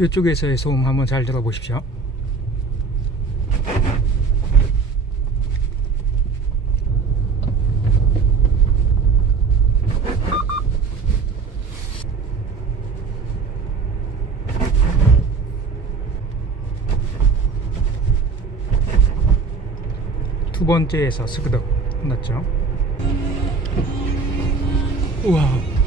이쪽에서의 소음 한번 잘 들어보십시오. 두 번째에서 스그덕 났죠. 우와.